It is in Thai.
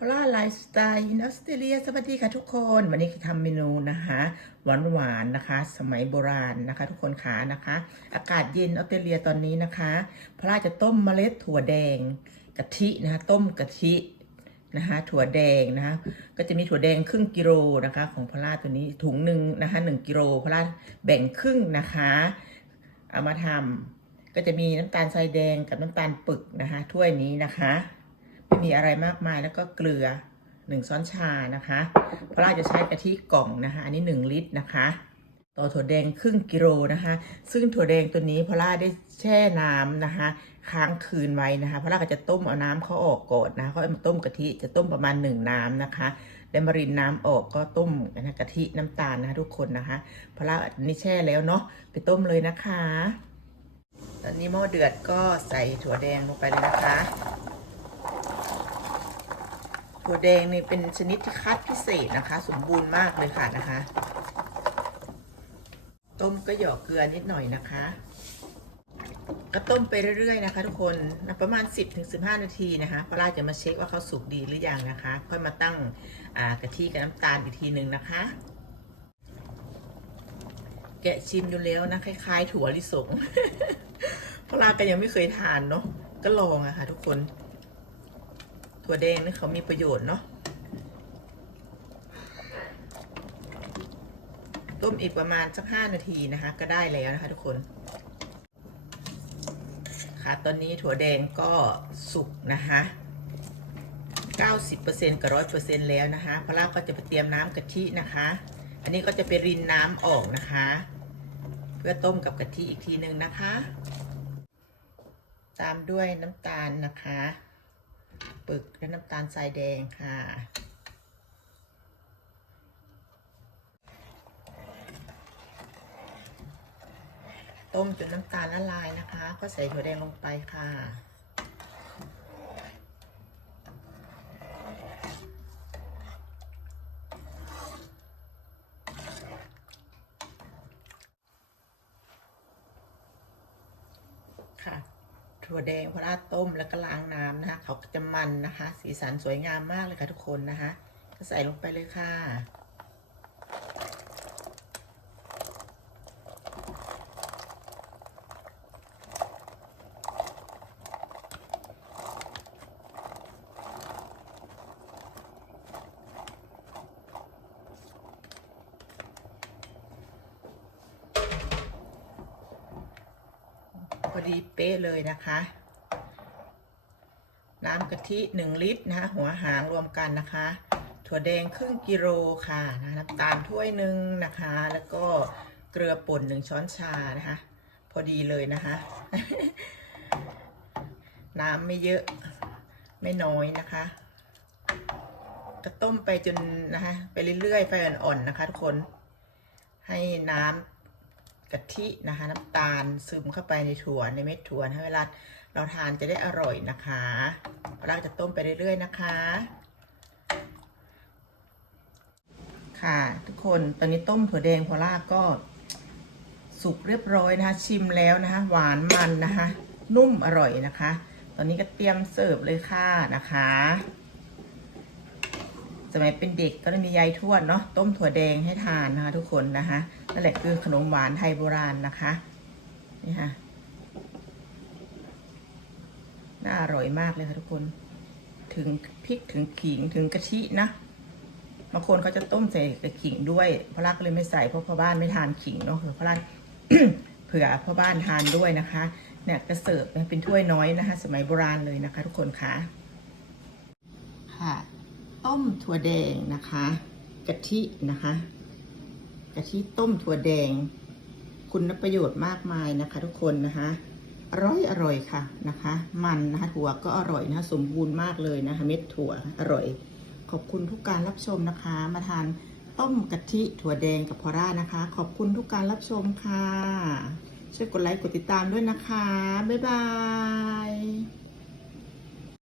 พลาไลฟ์สไตล์อินออสเตรเลียสวัสดีค่ะทุกคน วันนี้จะทำเมนูนะคะหวานหวานๆนะคะ สมัยโบราณนะคะ ทุกคนขานะคะ อากาศเย็นออสเตรเลียตอนนี้นะคะพลาจะต้มเมล็ดถั่วแดงกะทินะคะต้มกะทินะคะถั่วแดงนะคะก็จะมีถั่วแดงครึ่งกิโลนะคะ ของพลาตัวนี้ถุงหนึ่งนะคะหนึ่งกิโลพลาแบ่งครึ่งนะคะเอามาทำก็จะมีน้ำตาลทรายแดงกับน้ำตาลปึกนะคะถ้วยนี้นะคะ มีอะไรมากมายแล้วก็เกลือ 1 ช้อนชานะคะเพราะเราจะใช้กะทิกล่องนะคะ อันนี้ 1 ลิตรนะคะต่อถั่วแดงครึ่งกิโลนะคะ ซึ่งถั่วแดงตัวนี้พอล่าได้แช่น้ำนะคะ ค้างคืนไว้นะคะพอล่าก็จะต้มเอาน้ำเขาออกก่อนนะเขาเอามาต้มกะทิจะต้มประมาณ1น้ำนะคะแล้วมารินน้ำออกก็ต้มนะกะทิน้ำตาลนะคะทุกคนนะคะพอล่านนี้แช่แล้วเนาะไปต้มเลยนะคะ ตอนนี้หม้อเดือดก็ใส่ถั่วแดงลงไปเลยนะคะ ถั่วแดงนี่เป็นชนิดที่คัดพิเศษนะคะ สมบูรณ์มากเลยค่ะนะคะ ต้มก็หยอกเกลือนิดหน่อยนะคะ ก็ต้มไปเรื่อยๆนะคะ ทุกคนนประมาณ 10-15 นาทีนะคะปลาจะมาเช็คว่าเขาสุกดีหรือยังนะคะ ค่อยมาตั้งกะทิกับน้ำตาลอีกทีหนึ่งนะคะ แกะชิมดูแล้วนะคล้าย ๆ ถั่วลิสงปลาก็ยังไม่เคยทานเนาะก็ลองอะค่ะทุกคน ถั่วแดงนี่เขามีประโยชน์เนาะต้มอีกประมาณสักห้านาทีนะคะ ก็ได้แล้วนะคะทุกคน ค่ะตอนนี้ถั่วแดงก็สุกนะคะ90%กับ100%แล้วนะคะพลาก็จะไปเตรียมน้ำกะทินะคะ อันนี้ก็จะไปรินน้ำออกนะคะ เพื่อต้มกับกะทิอีกทีหนึ่งนะคะ ตามด้วยน้ำตาลนะคะ ปึกและน้ำตาลทรายแดงค่ะ ต้มจนน้ำตาลละลายนะคะ ก็ใส่ถั่วแดงลงไปค่ะค่ะ ถั่วแดงพอราดต้มแล้วก็ล้างน้ำนะคะ เขาจะมันนะคะ สีสันสวยงามมากเลยค่ะทุกคนนะคะ ก็ใส่ลงไปเลยค่ะ อดีเป๊ะเลยนะคะ น้ำกะทิ 1 ลิตรนะคะหัวหางรวมกันนะคะ ถั่วแดงครึ่งกิโลค่ะนะน้ำตาลถ้วยหนึ่งนะคะ แล้วก็เกลือป่นหนึ่งช้อนชานะคะ พอดีเลยนะคะ น้ำไม่เยอะไม่น้อยนะคะจะต้มไปจนนะคะไปเรื่อยๆไฟอ่อนๆนะคะ ทุกคนให้น้ำ กะทินะคะ น้ำตาลซึมเข้าไปในถั่วในเม็ดถั่วนะเวลาเราทานจะได้อร่อยนะคะ เราจะต้มไปเรื่อยๆนะคะ ค่ะทุกคนตอนนี้ต้มถั่วแดงพอลาก็สุกเรียบร้อยนะคะชิมแล้วนะคะหวานมันนะคะ นุ่มอร่อยนะคะ ตอนนี้ก็เตรียมเสิร์ฟเลยค่ะนะคะ มัยเป็นเด็กก็จะมียายทวดเนาะต้มถั่วแดงให้ทานนะคะ ทุกคนนะคะนั่นแหละคือขนมหวานไทยโบราณนะคะนี่ค่ะน่าอร่อยมากเลยค่ะทุกคนถึงพริกถึงขิงถึงกะทินะบางคนเขาจะต้มใส่กะขิงด้วยพระรักเลยไม่ใส่เพราะพ่อบ้านไม่ทานขิงเนาะคือพระรักเผื่อพ่อบ้านทานด้วยนะคะเนี่ยกระเสิร์ฟเป็นถ้วยน้อยนะคะ สมัยโบราณเลยนะคะ ทุกคนคะค่ะ ต้มถั่วแดงนะคะกะทินะคะกะทิต้มถั่วแดง คุณประโยชน์มากมายนะคะ ทุกคนนะคะอร่อยอร่อยค่ะนะคะ มันนะคะถั่วก็อร่อยนะคะสมบูรณ์มากเลยนะคะ เม็ดถั่วอร่อย ขอบคุณทุกการรับชมนะคะ มาทานต้มกะทิถั่วแดงกับพอร่านะคะ ขอบคุณทุกการรับชมค่ะช่วยกดไลค์กดติดตามด้วยนะคะ บ๊ายบาย